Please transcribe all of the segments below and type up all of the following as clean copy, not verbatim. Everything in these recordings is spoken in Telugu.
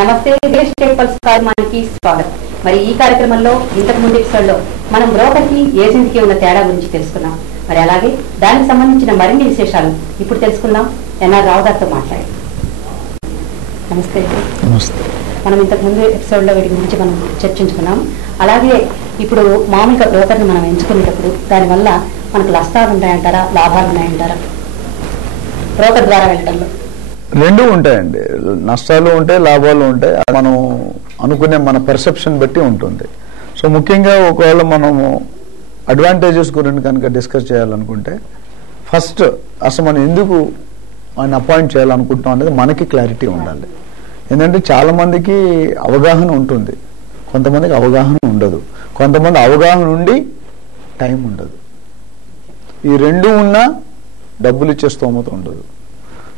నమస్తే రియల్ ఎస్టేట్ పల్స్ కార్యక్రమానికి స్వాగతం. మరి ఈ కార్యక్రమంలో ఇంతకు ముందు ఎపిసోడ్లో మనం బ్రోకర్ కి ఏజెంట్ కి ఉన్న తేడా గురించి తెలుసుకున్నాం. మరి అలాగే దానికి సంబంధించిన మరిన్ని విశేషాలు ఇప్పుడు తెలుసుకుందాం. ఎన్ఆర్ రావు గారితో మాట్లాడి. నమస్తే. నమస్తే. మనం ఇంతకు ముందు ఎపిసోడ్లో వీటి గురించి మనం చర్చించుకున్నాం. అలాగే ఇప్పుడు మామూలుగా బ్రోకర్ని మనం ఎంచుకునేటప్పుడు దానివల్ల మనకు నష్టాలు ఉంటాయంటారా, లాభాలు ఉన్నాయంటారా బ్రోకర్ ద్వారా వెళ్ళడంలో? రెండు ఉంటాయండి. నష్టాలు ఉంటాయి, లాభాలు ఉంటాయి. మనం అనుకునే మన పర్సెప్షన్ బట్టి ఉంటుంది. సో ముఖ్యంగా ఒకవేళ మనము అడ్వాంటేజెస్ గురించి కనుక డిస్కస్ చేయాలనుకుంటే ఫస్ట్ అసలు మనం ఎందుకు ఆయన అపాయింట్ చేయాలనుకుంటున్నాం అనేది మనకి క్లారిటీ ఉండాలి. ఎందుకంటే చాలా మందికి అవగాహన ఉంటుంది, కొంతమందికి అవగాహన ఉండదు, కొంతమంది అవగాహన ఉండి టైం ఉండదు. ఈ రెండు ఉన్నా డబ్బులు ఇచ్చే స్తోమత ఉండదు.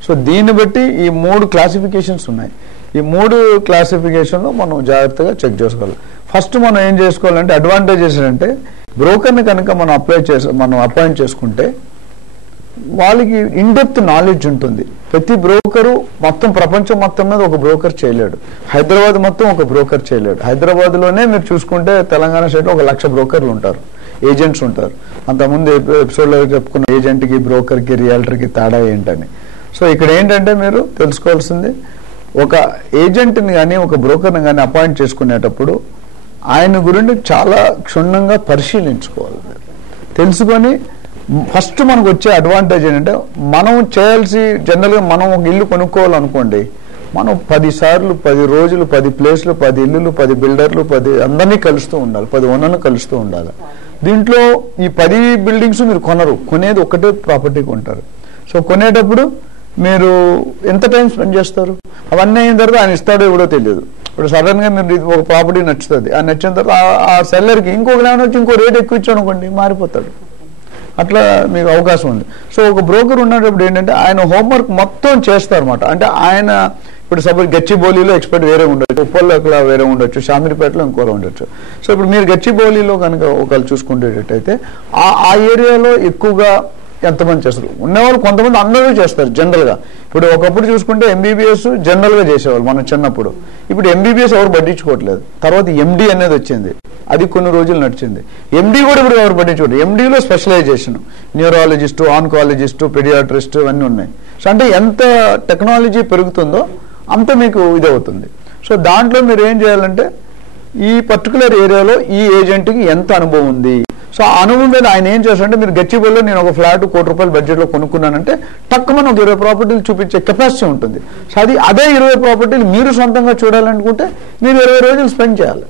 సో దీన్ని బట్టి ఈ మూడు క్లాసిఫికేషన్స్ ఉన్నాయి. ఈ మూడు క్లాసిఫికేషన్లో మనం జాగ్రత్తగా చెక్ చేసుకోవాలి. ఫస్ట్ మనం ఏం చేసుకోవాలంటే అడ్వాంటేజెస్ అంటే బ్రోకర్ని కనుక మనం అపాయింట్ చేసుకుంటే వాళ్ళకి ఇన్డెప్త్ నాలెడ్జ్ ఉంటుంది. ప్రతి బ్రోకరు మొత్తం ప్రపంచం మొత్తం మీద ఒక బ్రోకర్ చేయలేడు. హైదరాబాద్ మొత్తం ఒక బ్రోకర్ చేయలేడు. హైదరాబాద్లోనే మీరు చూసుకుంటే తెలంగాణ స్టేట్లో 1,00,000 బ్రోకర్లు ఉంటారు, ఏజెంట్స్ ఉంటారు. అంతకుముందు ఎపిసోడ్లో చెప్పుకున్న ఏజెంట్కి, బ్రోకర్కి, రియాల్టర్కి తేడా ఏంటని. సో ఇక్కడ ఏంటంటే మీరు తెలుసుకోవాల్సింది, ఒక ఏజెంట్ని కానీ ఒక బ్రోకర్ని కానీ అపాయింట్ చేసుకునేటప్పుడు ఆయన గురించి చాలా క్షుణ్ణంగా పరిశీలించుకోవాలి. తెలుసుకొని ఫస్ట్ మనకు వచ్చే అడ్వాంటేజ్ ఏంటంటే మనం చేయాల్సి జనరల్గా మనం ఒక ఇల్లు కొనుక్కోవాలనుకోండి, మనం 10 సార్లు 10 రోజులు 10 ప్లేస్లు 10 ఇల్లులు 10 బిల్డర్లు 10 అందరినీ కలుస్తూ ఉండాలి, 10 ఓనర్లు కలుస్తూ ఉండాలి. దీంట్లో ఈ 10 బిల్డింగ్స్ మీరు కొనరు, కొనేది ఒకటే ప్రాపర్టీ కొంటారు. సో కొనేటప్పుడు మీరు ఎంత టైం స్పెండ్ చేస్తారు? అవన్నీ అయిన తర్వాత ఆయన ఇస్తాడో ఇవ్వడో తెలియదు. ఇప్పుడు సడన్ గా మీరు ఒక ప్రాపర్టీ నచ్చుతుంది, ఆ నచ్చిన తర్వాత ఆ సెల్లర్కి ఇంకొక ల్యాండ్ వచ్చి ఇంకో రేట్ ఎక్కువ ఇచ్చాడు అనుకోండి, మారిపోతాడు. అట్లా మీకు అవకాశం ఉంది. సో ఒక బ్రోకర్ ఉన్నప్పుడు ఏంటంటే ఆయన హోంవర్క్ మొత్తం చేస్తారన్నమాట. అంటే ఆయన ఇప్పుడు సపోజ్ గచ్చిబౌలిలో ఎక్స్పర్ట్ వేరే ఉండొచ్చు, ఉప్పల్లో అక్కడ వేరే ఉండొచ్చు, షామిరిపేటలో ఇంకోలా ఉండొచ్చు. సో ఇప్పుడు మీరు గచ్చిబౌలిలో కనుక ఒకళ్ళు చూసుకునేటట్టయితే ఆ ఏరియాలో ఎక్కువగా ఎంతమంది చేస్తారు? ఉన్నవాళ్ళు కొంతమంది అందరూ చేస్తారు జనరల్గా. ఇప్పుడు ఒకప్పుడు చూసుకుంటే ఎంబీబీఎస్ జనరల్గా చేసేవాళ్ళు మనం చిన్నప్పుడు. ఇప్పుడు ఎంబీబీఎస్ ఎవరు పట్టించుకోవట్లేదు. తర్వాత ఎండి అనేది వచ్చింది, అది కొన్ని రోజులు నడిచింది. ఎండి కూడా ఇప్పుడు ఎవరు పట్టించుకోవట్లేదు. ఎండీలో స్పెషలైజేషన్, న్యూరాలజిస్టు, ఆన్కాలజిస్టు, పెడియాట్రిస్టు ఇవన్నీ ఉన్నాయి. సో అంటే ఎంత టెక్నాలజీ పెరుగుతుందో అంత మీకు ఇది అవుతుంది. సో దాంట్లో మీరు ఏం చేయాలంటే ఈ పర్టికులర్ ఏరియాలో ఈ ఏజెంట్కి ఎంత అనుభవం ఉంది. సో ఆ అనుభవం మీద ఆయన ఏం చేస్తారంటే, మీరు గచ్చిబౌలిలో నేను ఒక ఫ్లాట్ ₹1,00,00,000 బడ్జెట్లో కొనుక్కున్నానంటే తక్కువ ఒక 20 ప్రాపర్టీలు చూపించే కెపాసిటీ ఉంటుంది. సో అదే 20 ప్రాపర్టీలు మీరు సొంతంగా చూడాలనుకుంటే మీరు 20 రోజులు స్పెండ్ చేయాలి.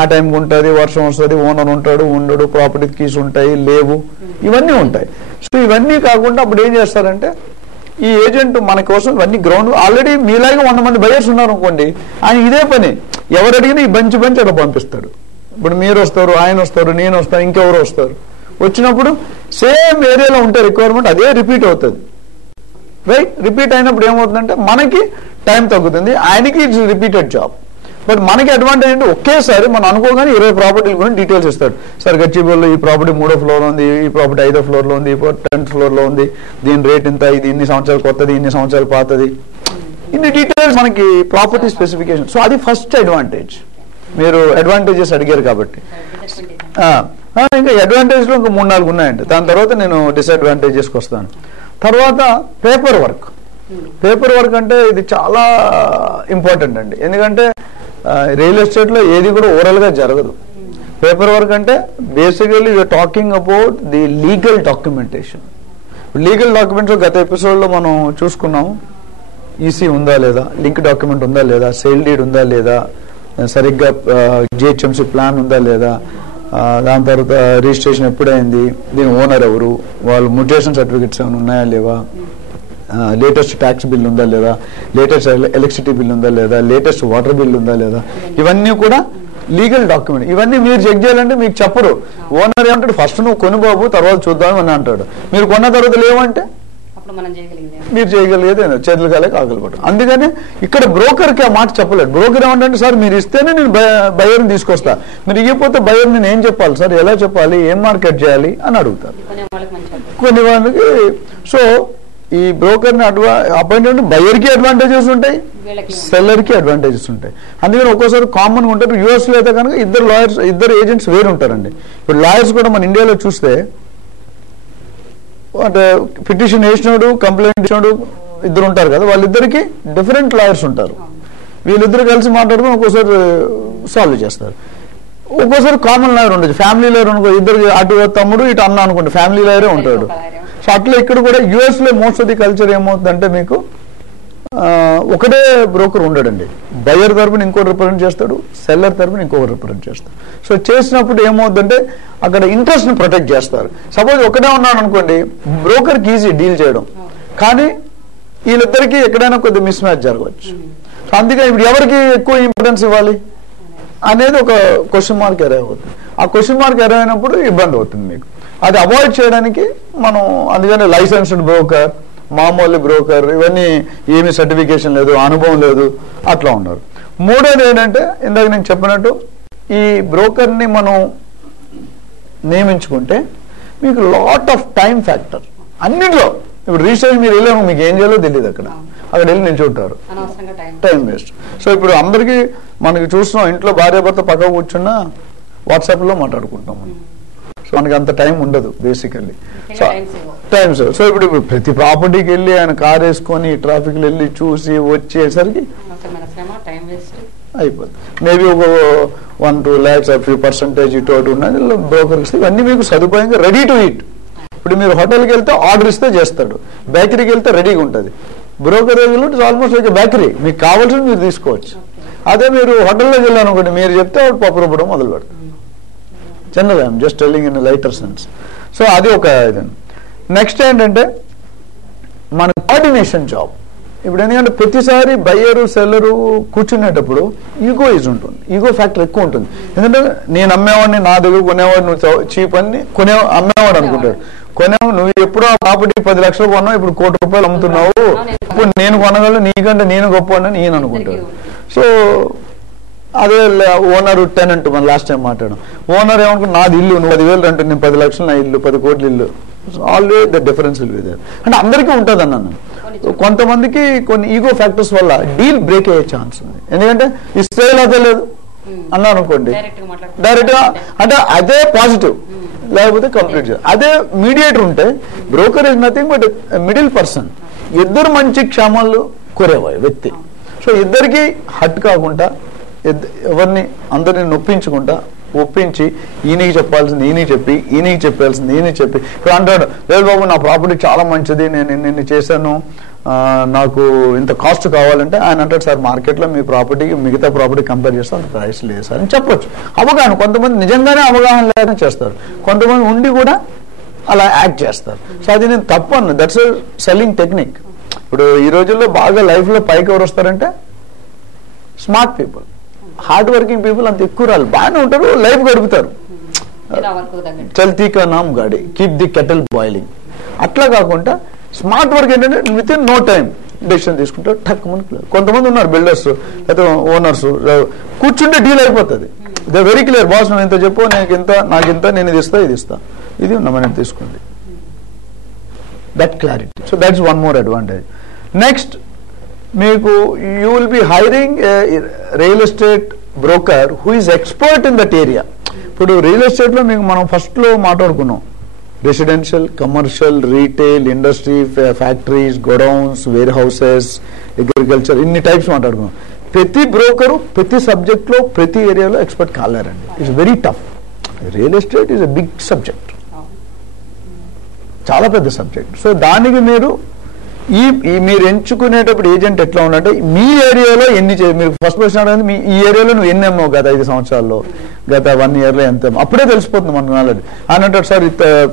ఆ టైంకి ఉంటుంది, వర్షం వస్తుంది, ఓనర్ ఉంటాడు, ఉండడు, ప్రాపర్టీ కీస్ ఉంటాయి, లేవు, ఇవన్నీ ఉంటాయి. సో ఇవన్నీ కాకుండా అప్పుడు ఏం చేస్తారంటే ఈ ఏజెంట్ మన కోసం ఇవన్నీ గ్రౌండ్ ఆల్రెడీ మీలాగా 100 మంది బయర్స్ ఉన్నారు అనుకోండి, ఆయన ఇదే పని ఎవరు అడిగినా ఈ బంచి అక్కడ పంపిస్తాడు. ఇప్పుడు మీరు వస్తారు, ఆయన వస్తారు, నేను వస్తాను, ఇంకెవరు వస్తారు. వచ్చినప్పుడు సేమ్ ఏరియాలో ఉంటే రిక్వైర్మెంట్ అదే రిపీట్ అవుతుంది. రైట్? రిపీట్ అయినప్పుడు ఏమవుతుందంటే మనకి టైం తగ్గుతుంది, ఆయనకి ఇట్స్ రిపీటెడ్ జాబ్. బట్ మనకి అడ్వాంటేజ్ అంటే ఒకేసారి మనం అనుకోగానే 20 ప్రాపర్టీల గురించి డీటెయిల్స్ ఇస్తాడు. సార్ గచ్చిబౌలిలో ఈ ప్రాపర్టీ 3వ ఫ్లోర్ ఉంది, ఈ ప్రాపర్టీ 5వ ఫ్లోర్లో ఉంది, ఈ 10th ఫ్లోర్లో ఉంది, దీని రేట్ ఇంత, ఇది ఇన్ని సంవత్సరాలు కొత్తది, ఇన్ని సంవత్సరాలు పాతది, ఇన్ని డీటెయిల్స్ మనకి ప్రాపర్టీ స్పెసిఫికేషన్. సో అది ఫస్ట్ అడ్వాంటేజ్. మీరు అడ్వాంటేజెస్ అడిగారు కాబట్టి ఇంకా అడ్వాంటేజ్లో ఇంకా 3-4 ఉన్నాయండి. దాని తర్వాత నేను డిసడ్వాంటేజెస్కి వస్తాను. తర్వాత పేపర్ వర్క్. పేపర్ వర్క్ అంటే ఇది చాలా ఇంపార్టెంట్ అండి. ఎందుకంటే రియల్ ఎస్టేట్లో ఏది కూడా ఓరల్గా జరగదు. పేపర్ వర్క్ అంటే basically you're talking about the legal documentation. Legal documents గత ఎపిసోడ్లో మనం చూసుకున్నాము. ఈసీ ఉందా లేదా, లింక్ డాక్యుమెంట్ ఉందా లేదా, సేల్ డీడ్ ఉందా లేదా, సరిగ్గా జిహెచ్ఎంసీ ప్లాన్ ఉందా లేదా, దాని తర్వాత రిజిస్ట్రేషన్ ఎప్పుడైంది, దీని ఓనర్ ఎవరు, వాళ్ళు మ్యూటేషన్ సర్టిఫికెట్స్ ఏమైనా ఉన్నాయా లేవా, లేటెస్ట్ ట్యాక్స్ బిల్ ఉందా లేదా, లేటెస్ట్ ఎలక్ట్రిసిటీ బిల్ ఉందా లేదా, లేటెస్ట్ వాటర్ బిల్ ఉందా లేదా, ఇవన్నీ కూడా లీగల్ డాక్యుమెంట్. ఇవన్నీ మీరు చెక్ చేయాలంటే మీకు చెప్పరు. ఓనర్ ఏమంటాడు, ఫస్ట్ నువ్వు కొను బాబు, తర్వాత చూద్దాం అని అంటాడు. మీరు కొన్న తర్వాత లేవంటే మీరు చేయగలిగేది చేతులు కాలే కాగలు పట్టు. అందుకని ఇక్కడ బ్రోకర్కి ఆ మాట చెప్పలేదు. బ్రోకర్ ఏమంటే, సార్ మీరు ఇస్తేనే నేను బయర్ని తీసుకొస్తా, మీరు ఇవ్వకపోతే బయర్ నేను ఏం చెప్పాలి సార్, ఎలా చెప్పాలి, ఏం మార్కెట్ చేయాలి అని అడుగుతారు కొన్ని వాళ్ళకి. సో ఈ బ్రోకర్ని అపాయింట్ బయర్కి అడ్వాంటేజెస్ ఉంటాయి, సెల్లర్కి అడ్వాంటేజెస్ ఉంటాయి. అందుకని ఒక్కోసారి కామన్గా ఉంటారు. యూఎస్లో అయితే కనుక ఇద్దరు ఏజెంట్స్ వేరు ఉంటారండి. ఇప్పుడు లాయర్స్ కూడా మన ఇండియాలో చూస్తే అంటే పిటిషన్ వేసినాడు, కంప్లైంట్ ఇచ్చినాడు ఇద్దరు ఉంటారు కదా, వాళ్ళిద్దరికి డిఫరెంట్ లాయర్స్ ఉంటారు. వీళ్ళిద్దరు కలిసి మాట్లాడుకుని ఒక్కోసారి సాల్వ్ చేస్తారు. ఒక్కోసారి కామన్ లాయర్ ఉండొచ్చు, ఫ్యామిలీ లాయర్ అనుకో, ఇద్దరు అటు తమ్ముడు ఇటు అన్న అనుకుంటే ఫ్యామిలీ లాయరే ఉంటాడు. సో అట్లా ఇక్కడ కూడా యూఎస్లో మోస్ట్ ఆఫ్ ది కల్చర్ ఏమవుతుందంటే మీకు ఒకటే బ్రోకర్ ఉండడండి. బయర్ తరపున ఇంకోటి రిప్రజెంట్ చేస్తాడు, సెల్లర్ తరపున ఇంకొకటి రిప్రజెంట్ చేస్తాడు. సో చేసినప్పుడు ఏమవుతుందంటే అక్కడ ఇంట్రెస్ట్ని ప్రొటెక్ట్ చేస్తారు. సపోజ్ ఒకటే ఉన్నాడు అనుకోండి, బ్రోకర్కి ఈజీ డీల్ చేయడం, కానీ వీళ్ళిద్దరికి ఎక్కడైనా కొద్దిగా మిస్ మ్యాచ్ జరగవచ్చు. సో అందుకే ఇప్పుడు ఎవరికి ఎక్కువ ఇంపార్టెన్స్ ఇవ్వాలి అనేది ఒక క్వశ్చన్ మార్క్ ఎరైవ్ అవుతుంది. ఆ క్వశ్చన్ మార్క్ ఎరైవ్ అయినప్పుడు ఇబ్బంది అవుతుంది మీకు. అది అవాయిడ్ చేయడానికి మనం అందుకని లైసెన్స్డ్ బ్రోకర్, మామూలు బ్రోకర్, ఇవన్నీ ఏమి సర్టిఫికేషన్ లేదు, అనుభవం లేదు, అట్లా ఉన్నారు. మూడోది ఏంటంటే ఇందాక నేను చెప్పినట్టు ఈ బ్రోకర్ని మనం నియమించుకుంటే మీకు లాట్ ఆఫ్ టైం ఫ్యాక్టర్ అన్నింటిలో. ఇప్పుడు రీసెర్చ్ మీరు వెళ్ళాము, మీకు ఏం చేయాలో తెలియదు, అక్కడ వెళ్ళి నిల్చుంటారు, టైం వేస్ట్. సో ఇప్పుడు అందరికీ మనకి చూస్తున్నాం, ఇంట్లో భార్య భర్త పక్క కూర్చున్నా వాట్సాప్లో మాట్లాడుకుంటాం మనం. సో మనకి అంత టైం ఉండదు basically. So time save. So ఇప్పుడు ప్రతి ప్రాపర్టీకి వెళ్ళి ఆయన కార్ వేసుకొని ట్రాఫిక్లో వెళ్ళి చూసి వచ్చేసరికి అయిపోతుంది. మేబీ ఒక 1-2 lakhs % ఇటు అటు ఉన్నది బ్రోకర్కి ఇస్తే ఇవన్నీ మీకు సదుపాయంగా రెడీ టు ఈట్. ఇప్పుడు మీరు హోటల్కి వెళ్తే ఆర్డర్ ఇస్తే చేస్తాడు, బేకరీకి వెళ్తే రెడీగా ఉంటుంది. బ్రోకర్ ఆల్మోస్ట్ లైక్ బేకరీ, మీకు కావాల్సింది మీరు తీసుకోవచ్చు. అదే మీరు హోటల్లోకి వెళ్ళాను అనుకోండి, మీరు చెప్తే పప్పు రుబ్బడం మొదలు పెడతారు. General I'm just telling in lighter sense. So అది ఒక ఇదండి. నెక్స్ట్ ఏంటంటే మన కోఆర్డినేషన్ జాబ్. ఇప్పుడు ఎందుకంటే ప్రతిసారి బయ్యరు సెల్లరు కూర్చునేటప్పుడు ఈగోయిజ్ ఉంటుంది, ఈగో ఫ్యాక్టర్ ఎక్కువ ఉంటుంది. ఎందుకంటే నేను అమ్మేవాడిని, నా దగ్గర కొనేవాడు నువ్వు చీప్ అని అమ్మేవాడు అనుకుంటాడు. నువ్వు ఎప్పుడో ఆ ప్రాపర్టీ 10 లక్షలు కొన్నావు, ఇప్పుడు ₹1,00,00,000 అమ్ముతున్నావు, ఇప్పుడు నేను కొనగలను, నీకంటే నేను గొప్ప అని నేను అనుకుంటాడు. సో అదే ఓనర్ టెనెంట్ మన లాస్ట్ టైం మాట్లాడడం, ఓనర్ ఏమనుకుంటు నాది ఇల్లు, నువ్వు 10,000 అంటే నేను 10 లక్షలు నా ఇల్లు, 10 కోట్ల ఇల్లు. Always the difference will be there. అంటే అందరికీ ఉంటుంది అన్నాను. కొంతమందికి కొన్ని ఈగో ఫ్యాక్టర్స్ వల్ల డీల్ బ్రేక్ అయ్యే ఛాన్స్ ఉంది. ఎందుకంటే ఈ సేల్ అదే లేదు అన్నా అనుకోండి, డైరెక్ట్ గా అంటే అదే పాజిటివ్, లేకపోతే కంప్లీట్ చేయాలి. అదే మీడియేటర్ ఉంటే broker is nothing but middle person, ఇద్దరు మంచి క్షేమాలు కోరేవా వ్యక్తి. సో ఇద్దరికి హట్ కాకుండా ఎవరిని అందరిని నొప్పించుకుంటా ఒప్పించి ఈయనకి చెప్పాల్సింది ఈయనకి చెప్పి, ఈయనకి చెప్పాల్సింది ఈయనకి చెప్పి. ఇప్పుడు అంటాడు, లేదు బాబు నా ప్రాపర్టీ చాలా మంచిది, నేను నిన్ను చేశాను, నాకు ఇంత కాస్ట్ కావాలంటే ఆయన అంటాడు, సార్ మార్కెట్లో మీ ప్రాపర్టీకి మిగతా ప్రాపర్టీ కంపేర్ చేస్తే అంత ప్రైస్ లేదు సార్ అని చెప్పొచ్చు. అవగాహన, కొంతమంది నిజంగానే అవగాహన లేదని చేస్తారు, కొంతమంది ఉండి కూడా అలా యాక్ట్ చేస్తారు. సో అది నేను తప్పు అన్న, దట్స్ సెల్లింగ్ టెక్నిక్. ఇప్పుడు ఈ రోజుల్లో బాగా లైఫ్లో పైకి ఎవరు వస్తారంటే smart people, hard working people. అంత ఎక్కువ రాళ్ళు బాగానే ఉంటారు, లైఫ్ గడుపుతారు. చల్తీ కా నామ్ గాడి, కీప్ ది కెటిల్ బాయిలింగ్. అట్లా కాకుండా స్మార్ట్ వర్క్ ఏంటంటే within no time decision తీసుకుంటారు, టక్ మనకి. కొంతమంది ఉన్నారు బిల్డర్స్ లేదా ఓనర్స్, కూర్చుంటే డీల్ అయిపోతుంది. దే వెరీ క్లియర్, బాస్ నువ్వు ఇంత చెప్పు, నాకు ఇంత నేను ఇది ఇస్తా, ఇది మనం తీసుకోండి. That clarity. So that's one more advantage. Next మీకు you will be hiring real estate broker who is expert in that area. ఇప్పుడు రియల్ ఎస్టేట్ లో మీకు మనం ఫస్ట్ లో మాట్లాడుకున్నాం, residential, commercial, retail, industry, factories, godowns, warehouses, agriculture, ఇన్ని టైప్స్ మాట్లాడుకున్నాం. ప్రతి బ్రోకరు ప్రతి సబ్జెక్ట్ లో ప్రతి ఏరియాలో ఎక్స్పర్ట్ కాలేరండి. It's very tough. Real estate is a big subject, చాలా పెద్ద సబ్జెక్ట్. సో దానికి మీరు మీరు ఎంచుకునేటప్పుడు ఏజెంట్ ఎట్లా ఉండంటే మీ ఏరియాలో ఎన్ని మీరు ఫస్ట్ క్వశ్చన్ అడగండి, మీ ఈ ఏరియాలో నువ్వు ఎన్ని అమ్మావు గత 5 సంవత్సరాల్లో, గత 1 yearలో ఎంత, అప్పుడే తెలిసిపోతుంది మనకు నాలెడ్జ్. అని అంటాడు, సార్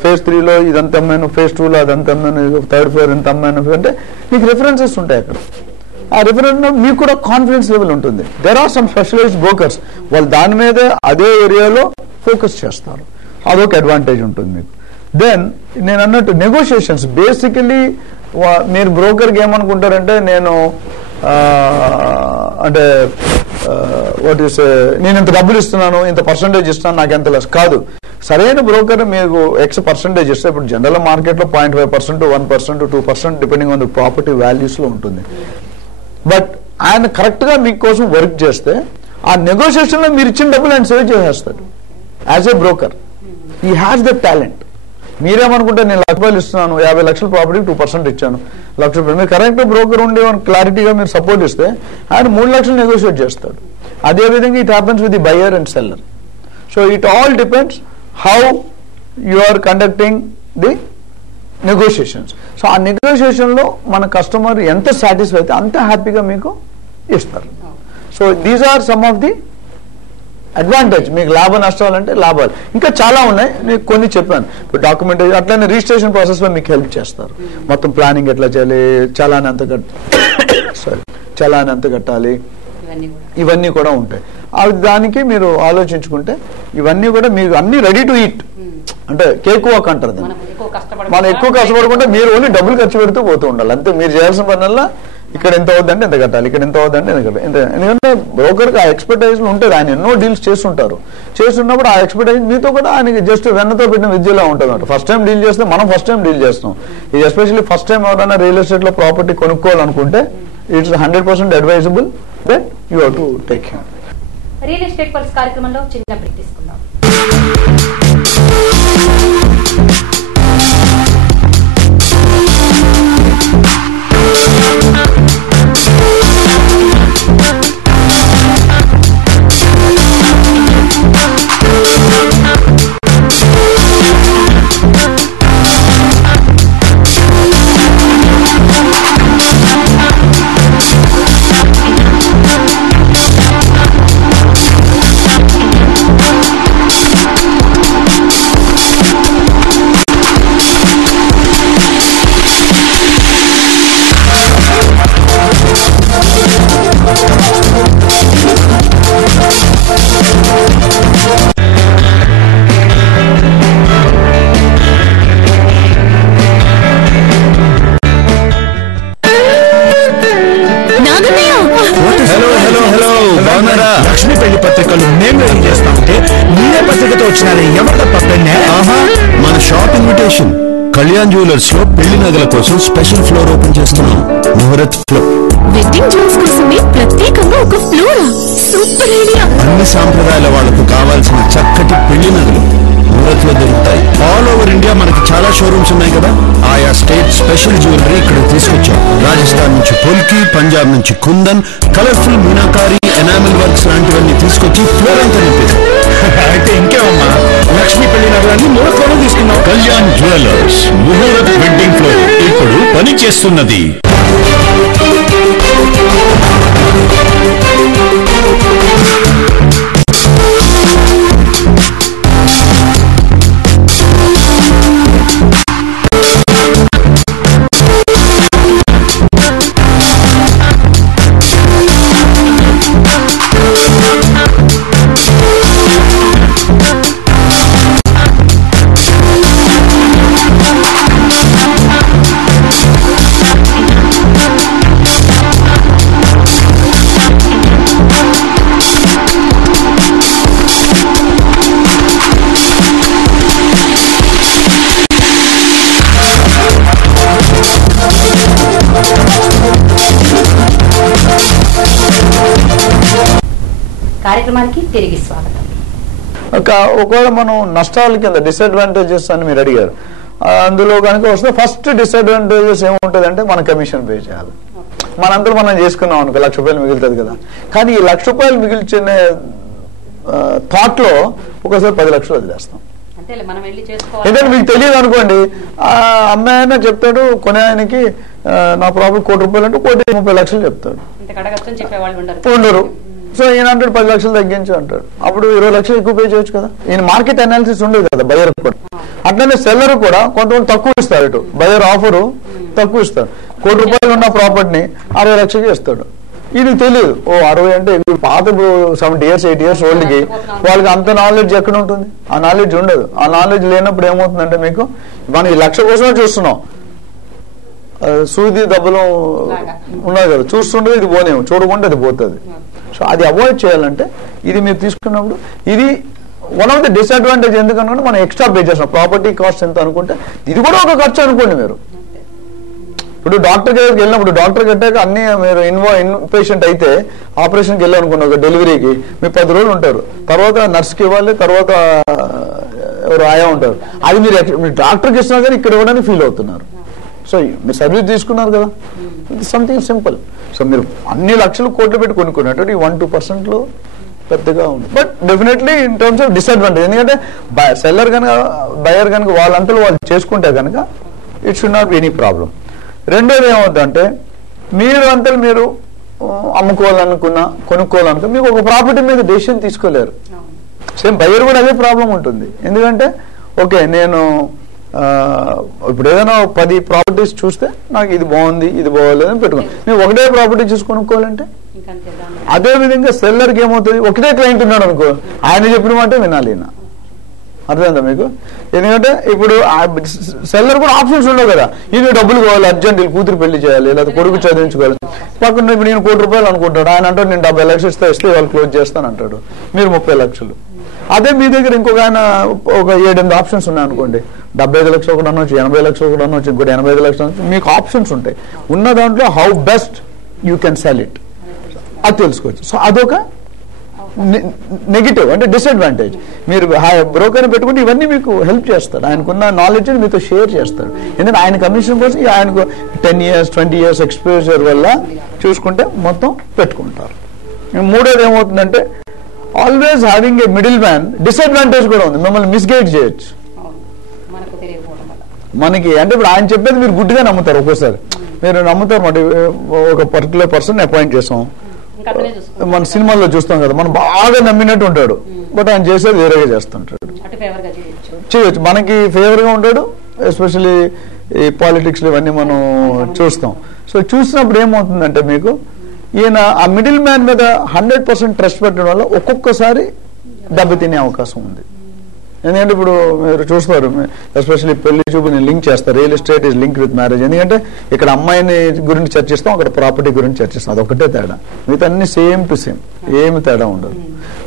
phase 3లో ఇదంతా అమ్మాను, phase 2లో అదంతా అమ్మాను, 3rd floor ఎంత అమ్మాను అంటే మీకు రిఫరెన్సెస్ ఉంటాయి అక్కడ. ఆ రిఫరెన్స్ మీకు కూడా కాన్ఫిడెన్స్ లెవెల్ ఉంటుంది. There are some specialised brokers, వాళ్ళు దాని మీదే అదే ఏరియాలో ఫోకస్ చేస్తారు. అదొక అడ్వాంటేజ్ ఉంటుంది మీకు. దెన్ నేను అన్నట్టు నెగోషియేషన్స్, బేసికలీ మీరు బ్రోకర్కి ఏమనుకుంటారంటే నేను అంటే వాట్ ఈస్ నేను ఇంత డబ్బులు ఇస్తున్నాను, ఇంత పర్సంటేజ్ ఇస్తున్నాను, నాకు ఎంత లెస్ కాదు. సరైన బ్రోకర్ మీకు X పర్సెంటేజ్ ఇస్తే, ఇప్పుడు జనరల్ మార్కెట్లో 0.5%, 1%, 2% depending on the property values లో ఉంటుంది. బట్ ఆయన కరెక్ట్ గా మీకోసం వర్క్ చేస్తే ఆ నెగోషియేషన్ లో మీరు ఇచ్చిన డబ్బులు ఆయన సేవ్ చేసేస్తాడు. As a broker he has the talent. మీరేమనుకుంటే నేను ₹1,00,000 ఇస్తున్నాను, 50 లక్షల ప్రాపర్టీ 2% ఇచ్చాను, ₹1,00,000. మీరు కరెక్ట్ బ్రోకర్ ఉండి క్లారిటీగా మీరు సపోర్ట్ ఇస్తే ఆయన 3 లక్షలు నెగోషియేట్ చేస్తాడు. అదేవిధంగా it happens with the buyer and seller. So it all depends how you are conducting the negotiations. So ఆ నెగోషియేషన్ లో మన కస్టమర్ ఎంత సాటిస్ఫై అయితే అంత హ్యాపీగా మీకు ఇస్తారు. So these are some of the advantage. మీకు లాభ నష్టాలు అంటే లాభాలు ఇంకా చాలా ఉన్నాయి, నేను కొన్ని చెప్పాను. ఇప్పుడు డాక్యుమెంటేషన్, అట్లనే రిజిస్ట్రేషన్ ప్రాసెస్ లో మీకు హెల్ప్ చేస్తారు. మొత్తం ప్లానింగ్ ఎట్లా చేయాలి, చలాన్ ఎంత కట్టాలి, ఇవన్నీ కూడా ఉంటాయి. దానికి మీరు ఆలోచించుకుంటే ఇవన్నీ కూడా మీకు అన్ని రెడీ టు ఈట్. అంటే కేక్ వాక్ అంటారు దాన్ని. మనం ఎక్కువ కష్టపడకుండా మీరు ఓన్లీ డబ్బులు ఖర్చు పెడుతూ పోతూ ఉండాలి అంతే. మీరు చేయాల్సిన పనుల్లో ఇక్కడ ఎంత అవుద్దంటే ఎంత కట్టాలి, ఇక్కడ ఎంత అవుద్దంటే ఎంత కట్టాలి. ఎందుకంటే బ్రోకర్కి ఆ ఎక్స్పెక్టేషన్ ఉంటుంది. ఆయన ఎన్నో డీల్స్ చేస్తుంటారు. చేస్తున్నప్పుడు ఆ ఎక్స్పెక్టేషన్ మీతో కూడా ఆయనకి జస్ట్ వెన్నతో పెట్టిన విద్యలో ఉంటుంది. ఫస్ట్ టైం డీల్ చేస్తే మనం ఫస్ట్ టైం డీల్ చేస్తాం. ఇది ఎస్పెషల్లీ ఫస్ట్ టైం ఎవరైనా రియల్ ఎస్టేట్ లో ప్రాపర్టీ కొనుక్కోవాలనుకుంటే it's 100% advisable that you have to take care. Real estate pulse కార్యక్రమంలో చిన్న బ్రేక్ తీసుకుందాం. లక్ష్మీ పెళ్లి పత్రికలు మేము ఏం చేస్తామంటే మీరే పత్రికతో వచ్చినారే ఎవరి తప్పండి. మన షాప్ ఇన్విటేషన్ కళ్యాణ్ జ్యువెలర్స్ లో పెళ్లి నగల కోసం స్పెషల్ ఫ్లోర్ ఓపెన్ చేస్తున్నాం. ముహూర్త్ ఫ్లోర్. వెడ్డింగ్ జ్యువెల్స్ కోసమే ప్రత్యేకంగా ఒక ఫ్లోర్. Super idea. అన్ని సాంప్రదాయాల వాళ్లకు కావాల్సిన చక్కటి పెళ్లి నగలు ముహూర్త్ లో దొరుకుతాయి. ఆల్ ఓవర్ ఇండియా మనకి చాలా షోరూమ్స్ ఉన్నాయి కదా, ఆయా స్టేట్ స్పెషల్ జ్యువెలరీ ఇక్కడ తీసుకొచ్చాం. రాజస్థాన్ నుంచి పొల్కి, పంజాబ్ నుంచి kundan, colourful meenakari, enamel works లాంటివన్నీ తీసుకొచ్చి ఫ్లోర్ అంతా నింపేది. అయితే ఇంకేమమ్మా, లక్ష్మీ పెళ్లి నగరాన్ని ముహూర్త్ లో తీసుకున్నాం. Kalyan jewellers muhurat wedding floor ఇప్పుడు పని చేస్తున్నది. కార్యక్రమానికి తిరిగి స్వాగతం. ఒకవేళ మనం నష్టాల కింద డిసడ్వాంటేజెస్ అని మీరు అడిగారు, అందులో కనుక వస్తే ఫస్ట్ డిసడ్వాంటేజెస్ ఏముంటుంది అంటే మన కమిషన్ పే చేయాలి. మనందరూ మనం చేసుకున్నాం అనుకో ₹1,00,000 మిగులుతుంది కదా, కానీ ఈ ₹1,00,000 మిగిల్చిన థాట్ లో ఒకసారి 10 లక్షలు వదిలేస్తాం. ఎందుకంటే మీకు తెలియదు అనుకోండి, అమ్మాయినా చెప్తాడు కొనే ఆయనకి నా ప్రాఫిట్ ₹1,00,000 అంటే ₹1,30,00,000 చెప్తాడు, ఉండరు. సో ఈయన అంటాడు 10 లక్షలు తగ్గించు అంటాడు. అప్పుడు 20 లక్షలు ఎక్కువ పే చేయొచ్చు కదా. ఈయన మార్కెట్ అనాలిసిస్ ఉండదు కదా బయర్ కూడా. అట్లనే సెల్లర్ కూడా కొంతమంది తక్కువ ఇస్తారు, ఇటు బయర్ ఆఫరు తక్కువ ఇస్తారు. ₹1,00,000 ఉన్న ప్రాపర్టీని 60 లక్షలకి ఇస్తాడు. ఇది తెలియదు. 60 అంటే పాత 70 years 8 years ఓల్డ్కి వాళ్ళకి అంత నాలెడ్జ్ ఎక్కడ ఉంటుంది? ఆ నాలెడ్జ్ ఉండదు. ఆ నాలెడ్జ్ లేనప్పుడు ఏమవుతుందంటే మీకు మనం ఈ 1,00,000 కోసమే చూస్తున్నాం, సూది దెబ్బలు ఉన్నాయి కదా, చూస్తుంటే ఇది పోనేమో, చూడకుండా అది పోతుంది. సో అది అవాయిడ్ చేయాలంటే ఇది మీరు తీసుకున్నప్పుడు ఇది వన్ ఆఫ్ ది డిసడ్వాంటేజ్ ఎందుకనుకుంటే మనం ఎక్స్ట్రా పే చేస్తాం. ప్రాపర్టీ కాస్ట్ ఎంత అనుకుంటే ఇది కూడా ఒక ఖర్చు అనుకోండి మీరు. ఇప్పుడు డాక్టర్ దగ్గరికి వెళ్ళినప్పుడు డాక్టర్ కట్టాక అన్ని మీరు ఇన్పేషెంట్ అయితే ఆపరేషన్కి వెళ్ళాలనుకున్న ఒక డెలివరీకి మీరు 10 రోజులు ఉంటారు, తర్వాత నర్స్కి ఇవ్వాలి, తర్వాత ఎవరు ఆయా ఉంటారు. అది మీరు డాక్టర్కి ఇస్తున్నా కానీ ఇక్కడ ఇవ్వడానికి ఫీల్ అవుతున్నారు. సో మీరు సర్వీస్ తీసుకున్నారు కదా, సంథింగ్ సింపుల్. సో మీరు అన్ని లక్షలు కోట్లు పెట్టి కొనుక్కున్నట్టు ఈ 1-2% పెద్దగా ఉంది. But definitely in terms of disadvantage, ఎందుకంటే సెల్లర్ కనుక బయర్ కనుక వాళ్ళంతలో వాళ్ళు చేసుకుంటే కనుక it should not be any problem. రెండోది ఏమవుతుందంటే మీరు అంతలు మీరు అమ్ముకోవాలనుకున్నా కొనుక్కోవాలనుకున్నా మీకు ఒక ప్రాపర్టీ మీద డెసిషన్ తీసుకోలేరు. సేమ్ బయర్ కూడా అదే ప్రాబ్లం ఉంటుంది. ఎందుకంటే ఓకే నేను ఇప్పుడు ఏదైనా 10 ప్రాపర్టీస్ చూస్తే నాకు ఇది బాగుంది ఇది బాగోలేదు అని పెట్టుకోండి. మేము ఒకటే ప్రాపర్టీ చూసి కొనుక్కోవాలంటే అదే విధంగా సెల్లర్కి ఏమవుతుంది, ఒకటే క్లయింట్ ఉన్నాడు అనుకో, ఆయన చెప్పిన మాట వినాలి. అర్థమైందా మీకు? ఎందుకంటే ఇప్పుడు సెల్లర్ కూడా ఆప్షన్స్ ఉండవు కదా, ఇది డబ్బులు కావాలి అర్జెంట్, కూతురు పెళ్లి చేయాలి లేదా కొడుకు చదివించుకోవాలి. పక్కన ఇప్పుడు నేను 1 కోటి రూపాయలు అనుకుంటాడు, ఆయన అంటాడు నేను 70 లక్షలు ఇస్తే వాళ్ళు క్లోజ్ చేస్తాను అంటాడు, మీరు 30 లక్షలు. అదే మీ దగ్గర ఇంకొక ఆయన ఒక 7-8 ఆప్షన్స్ ఉన్నాయి అనుకోండి, 75 లక్షలు ఒకటి అనొచ్చు, 80 లక్షలు ఒకటి అనొచ్చు, ఇంకోటి 85 లక్షలు అనొచ్చు. మీకు ఆప్షన్స్ ఉంటాయి. ఉన్న దాంట్లో how best you can sell it అది తెలుసుకోవచ్చు. సో అదొక నెగిటివ్ అంటే డిసడ్వాంటేజ్. మీరు బ్రోకర్ని పెట్టుకుంటే ఇవన్నీ మీకు హెల్ప్ చేస్తాడు, ఆయనకున్న నాలెడ్జ్ మీతో షేర్ చేస్తాడు. ఎందుకంటే ఆయన కమిషన్ కోసం ఆయనకు 10 years 20 years ఎక్స్పోజర్ వల్ల చూసుకుంటే మొత్తం పెట్టుకుంటారు. మూడోది ఏమవుతుందంటే always having a middle man disadvantage కూడా ఉంది, మిమ్మల్ని మిస్గైడ్ చేయొచ్చు మనకి. అంటే ఇప్పుడు ఆయన చెప్పేది మీరు గుడ్డిగా నమ్ముతారు, ఒక్కోసారి మీరు నమ్ముతారు మాట. ఒక పర్టికులర్ పర్సన్ అపాయింట్ చేసాం, మన సినిమాల్లో చూస్తాం కదా, మనం బాగా నమ్మినట్టు ఉంటాడు, బట్ ఆయన చేసేది వేరేగా చేస్తుంటాడు. చేయొచ్చు, మనకి ఫేవర్ గా ఉంటాడు. ఎస్పెషల్లీ ఈ పాలిటిక్స్ ఇవన్నీ మనం చూస్తాం. సో చూసినప్పుడు ఏమవుతుందంటే మీకు ఈయన ఆ మిడిల్ మ్యాన్ మీద 100% ట్రస్ట్ పెట్టడం వల్ల ఒక్కొక్కసారి దెబ్బతినే అవకాశం ఉంది. ఎందుకంటే ఇప్పుడు మీరు చూస్తారు, ఎస్పెషల్లీ పెళ్లి చూపుని లింక్ చేస్తారు. Real estate is link with marriage. ఎందుకంటే ఇక్కడ అమ్మాయిని గురించి చర్చిస్తాం, అక్కడ ప్రాపర్టీ గురించి చర్చిస్తాం, అదొకటే తేడా. మిగతా అన్ని సేమ్ టు సేమ్, ఏమి తేడా ఉండదు.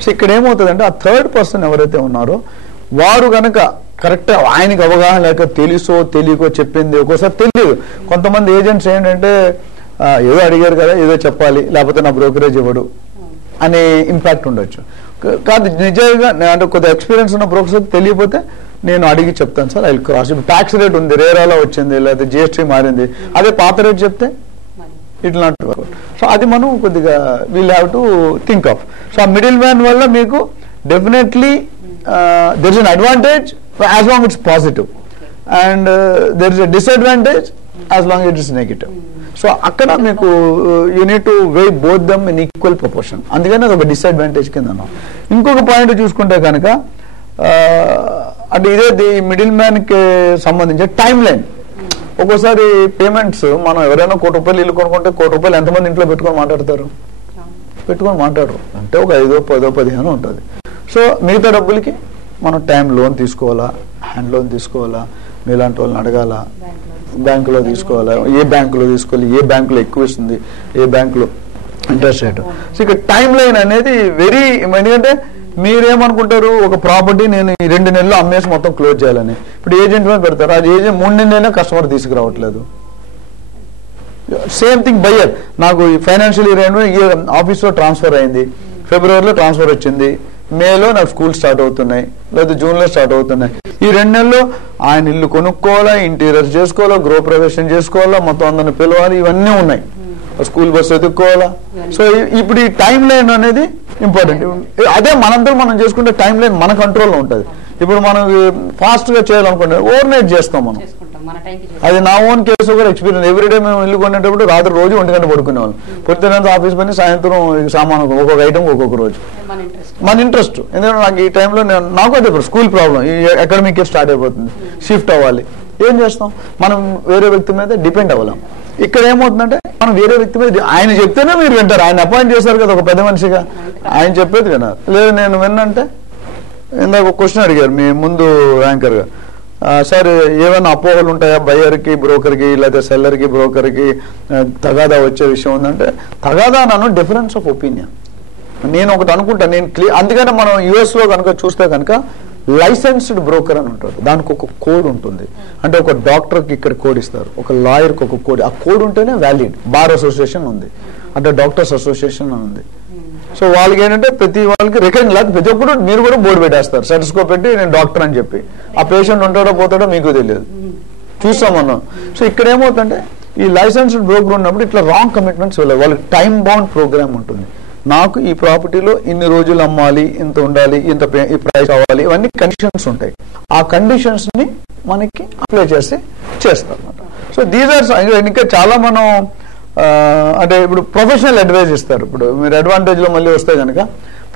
సో ఇక్కడ ఏమవుతుందంటే ఆ థర్డ్ పర్సన్ ఎవరైతే ఉన్నారో వారు కనుక కరెక్ట్ ఆయనకి అవగాహన లేక తెలుసో తెలియకో చెప్పింది ఒక్కోసారి తెలియదు. కొంతమంది ఏజెంట్స్ ఏంటంటే ఏదో అడిగారు కదా ఏదో చెప్పాలి, లేకపోతే నా బ్రోకరేజ్ ఇవ్వడు అనే ఇంపాక్ట్ ఉండొచ్చు. కాదు, నిజంగా అంటే కొద్దిగా ఎక్స్పీరియన్స్ ఉన్న బ్రోకర్స్ తెలియకపోతే నేను అడిగి చెప్తాను సార్, ఐ క్రాస్. ఇప్పుడు ట్యాక్స్ రేట్ ఉంది, రేరాలో వచ్చింది, లేకపోతే జిఎస్టీ మారింది, అదే పాత రేట్ చెప్తే ఇట్ నాట్ వర్క్. సో అది మనం కొద్దిగా we'll have to think of. So ఆ మిడిల్ మ్యాన్ వల్ల మీకు definitely there is an advantage as long it's positive, and there is a disadvantage as long it is negative. So అక్కడ మీకు you need to weight both them in equal proportion. అందుకని అది ఒక డిసడ్వాంటేజ్ కింద. ఇంకొక పాయింట్ చూసుకుంటే కనుక అంటే ఇదే మిడిల్ మ్యాన్ కి సంబంధించి టైం లైన్. ఒక్కోసారి పేమెంట్స్ మనం ఎవరైనా 1 కోటి రూపాయలు ఇల్లు కొనుక్కుంటే 1 కోటి రూపాయలు ఎంతమంది ఇంట్లో పెట్టుకొని మాట్లాడతారు? పెట్టుకొని మాట్లాడరు. అంటే ఒక 5, 10, 15 ఉంటుంది. సో మిగతా డబ్బులకి మనం టైం లోన్ తీసుకోవాలా, హ్యాండ్ లోన్ తీసుకోవాలా, మీలాంటి వాళ్ళని అడగాల, బ్యాంకులో తీసుకోవాలా, ఏ బ్యాంకులో తీసుకోవాలి, ఏ బ్యాంకులో ఎక్కువ ఇస్తుంది, ఏ బ్యాంకులో ఇంట్రెస్ట్ రేటు. సో ఇక్కడ టైం లైన్ అనేది వెరీ, ఎందుకంటే మీరేమనుకుంటారు ఒక ప్రాపర్టీ నేను ఈ 2 నెలల్లో అమ్మేసి మొత్తం క్లోజ్ చేయాలని, ఇప్పుడు ఏజెంట్ మీద పెడతారు, అది ఏజెంట్ 3 నెలలైనా కస్టమర్ తీసుకురావట్లేదు. సేమ్ థింగ్ బయ్యర్, నాకు ఈ ఫైనాన్షియల్ ఇయర్ ఆఫీస్లో ట్రాన్స్ఫర్ అయింది, ఫిబ్రవరిలో ట్రాన్స్ఫర్ వచ్చింది, మేలో నాకు స్కూల్ స్టార్ట్ అవుతున్నాయి, లేదా జూన్లో స్టార్ట్ అవుతున్నాయి. ఈ 2 నెలల్లో ఆయన ఇల్లు కొనుక్కోవాలా, ఇంటీరియర్స్ చేసుకోవాలా, గృహప్రవేశం చేసుకోవాలా, మొత్తం అందరిని పిలవాలి, ఇవన్నీ ఉన్నాయి, స్కూల్ బస్సు ఎదుక్కోవాలా. సో ఇప్పుడు ఈ టైం లైన్ అనేది ఇంపార్టెంట్. అదే మనందరూ మనం చేసుకుంటే టైం లైన్ మన కంట్రోల్లో ఉంటుంది. ఇప్పుడు మనం ఫాస్ట్ గా చేయాలనుకుంటే ఓవర్ నైట్ చేస్తాం మనం. అది నా ఓన్ కేసు కూడా ఎక్స్పీరియన్స్. ఎవ్రీడే మేము ఇల్లు కొనేటప్పుడు రాత్రి రోజు 1 గంట పడుకునేవాళ్ళం. పొద్దునంత ఆఫీస్ పని, సాయంత్రం సామాను ఒక్కొక్క ఐటమ్ ఒక్కొక్క రోజు. మన ఇంట్రెస్ట్. ఎందుకంటే నాకు ఈ టైంలో నాకు అదే స్కూల్ ప్రాబ్లం, ఈ అకాడమిక్ ఇయర్ స్టార్ట్ అయిపోతుంది, షిఫ్ట్ అవ్వాలి, ఏం చేస్తాం, మనం వేరే వ్యక్తి మీద డిపెండ్ అవ్వలేం. ఇక్కడ ఏమవుతుందంటే మనం వేరే వ్యక్తి మీద ఆయన చెప్తేనే మీరు వింటారు. ఆయన అపాయింట్ చేశారు కదా ఒక పెద్ద మనిషిగా, ఆయన చెప్పేది విన్నారు. లేదు నేను విన్నంటే, ఇందాక ఒక క్వశ్చన్ అడిగారు మీ ముందు యాంకర్ గా, సార్ ఏమైనా అపోహలు ఉంటాయా బయ్యర్కి బ్రోకర్కి లేదా సెల్లర్కి బ్రోకర్కి తగాదా వచ్చే విషయం ఉందంటే, తగాదా నన్ను డిఫరెన్స్ ఆఫ్ ఒపీనియన్. నేను ఒకటి అనుకుంటా, నేను అందుకనే మనం యుఎస్ లో కనుక చూస్తే కనుక లైసెన్స్డ్ బ్రోకర్ అని ఉంటాడు, దానికి ఒక కోడ్ ఉంటుంది. అంటే ఒక డాక్టర్కి ఇక్కడ కోడ్ ఇస్తారు, ఒక లాయర్కి ఒక కోడ్, ఆ కోడ్ ఉంటేనే వ్యాలిడ్. బార్ అసోసియేషన్ ఉంది, అంటే డాక్టర్స్ అసోసియేషన్ ఉంది. సో వాళ్ళకి ఏంటంటే ప్రతి వాళ్ళకి రికగ్నైజ్ లేదు, ప్రతి ఒక్కరు మీరు కూడా బోర్డు పెట్టేస్తారు, సర్టిఫికేట్ పెట్టి నేను డాక్టర్ అని చెప్పి. ఆ పేషెంట్ ఉంటాడో పోతాడో మీకు తెలియదు, చూస్తాం మనం. సో ఇక్కడ ఏమవుతుందంటే ఈ లైసెన్స్డ్ బ్రోకర్ ఉన్నప్పుడు ఇట్లా రాంగ్ కమిట్మెంట్స్ వెళ్ళాలి. వాళ్ళకి టైం బౌండ్ ప్రోగ్రామ్ ఉంటుంది. నాకు ఈ ప్రాపర్టీలో ఇన్ని రోజులు అమ్మాలి, ఇంత ఉండాలి, ఇంత ఈ ప్రైస్ అవ్వాలి, ఇవన్నీ కండిషన్స్ ఉంటాయి. ఆ కండిషన్స్ ని మనకి అప్లై చేస్తారు అన్నమాట. సో దీస్ ఆర్ ఇంకా చాలా మనం అంటే ఇప్పుడు ప్రొఫెషనల్ అడ్వైజ్ ఇస్తారు. ఇప్పుడు మీరు అడ్వాంటేజ్ లో మళ్ళీ వస్తే కనుక